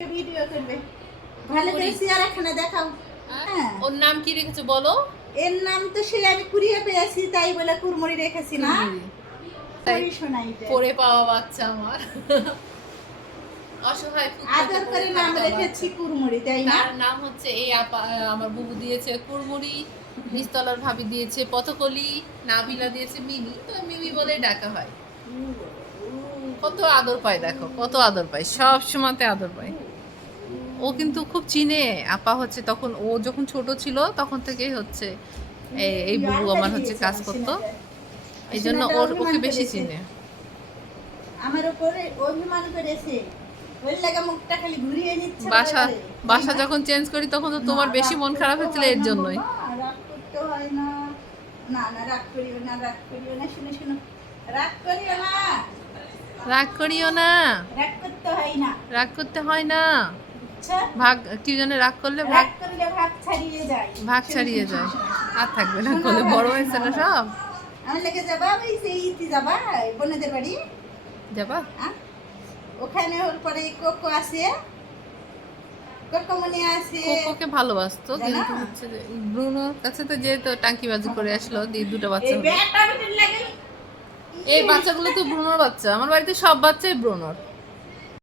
Video করবে ভালো করে চেহারাখানা দেখাও। হ্যাঁ, ওর নাম কি রেখেছো বলো? এর নাম তো সে আমি কুড়িয়ে পেয়েছি তাই বলে কুরমুড়ি রেখেছি না। তাই কুড়ি শোনাই পড়ে পাওয়া বাচ্চা আমার অসহায় আদর করে নাম রেখেছি কুরমুড়ি, তাই না? তার নাম হচ্ছে এই আপা, আমার বুবু দিয়েছে কুরমুড়ি, নিস্তলার ভাবি দিয়েছে পথকলি, নাবিলা দিয়েছে মিমি, তো মিমি বলে ডাকা হয়। কত আদর পায় দেখো, কত আদর পায়, সব সময়তে আদর পায়। ও কিন্তু খুব চিনে আপা, হচ্ছে তখন ও যখন ছোট ছিল তখন থেকেই হচ্ছে এই বুবু আমার হচ্ছে কাজ করতো, এই জন্য ওকে বেশি চিনে। আমার উপরে অভিমান করেছে, ওই লাগা মুখটা খালি ঘুরিয়ে নিচ্ছে। বাসা যখন চেঞ্জ করি তখন তো তোমার বেশি মন খারাপ হচ্ছিল এর জন্যই। রাগ করতে হয় না, না না রাগ করিও না, রাগ করিও না, শুনে শুনো, রাগ করিও না, রাগ করিও না, রাগ করতে হয় না, রাগ করতে হয় না। আচ্ছা ভাগ কি জানে, রাগ করলে রাগ করলে ভাগ ছাড়িয়ে যায়, ভাগ ছাড়িয়ে যায়, আর থাকবে না, কোলে বড় হয়েছে না সব। আমি লেগে যাবা ওই সেই ইতি যাবা বোনেদের বাড়ি যাবা? ওখানে ওর পরে কোকো আছে, কোকো মনে আছে, কোকোকে ভালোবাসতো, কিন্তু হচ্ছে যে ব্রুনোর কাছে তো যেহেতু টাঙ্কিবাজি করে আসলো, দুটো বাচ্চা হলো। এই ব্যাটা বেটির লাগে এই বাচ্চাগুলো তো ব্রুনোর বাচ্চা, আমার বাড়িতে সব বাচ্চাই ব্রুনোর।